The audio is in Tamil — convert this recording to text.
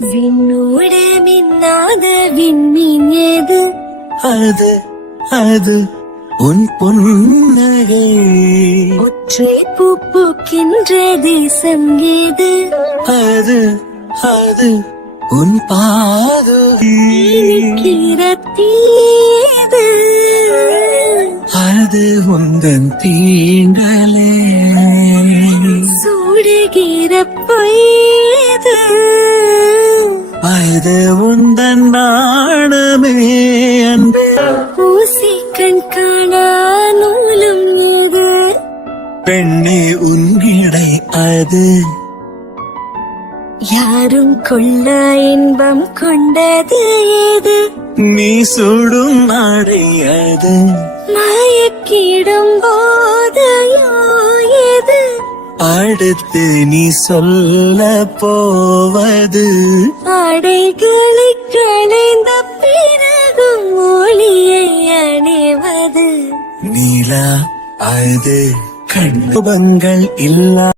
விண்ணோட மின்னாத விண்மீன் ஏது? அது உன் புன்னகை. ஒற்றை பூ பூக்கின்ற தேசம் ஏது? அது உன் பாதம். கிரத்தீது அது உந்தன் தீண்டலே. சூடுகிற பொய்து அது உந்தன் நாணமே அன்பே. ஊசி கண் காணா நூலும் ஏது? பெண்ணே உன்னிடை அது. யாரும் கொள்ள இன்பம் கொண்டது ஏது? நீ சுடும் நாடை அது. மயக்கிடும் போதையோ ஏது? அடுத்து நீ சொல்ல போவது. ஆடைகளை களைந்த பிறகும் ஒளியை அணிவது. நீலா அது கண்பங்கள் இல்லா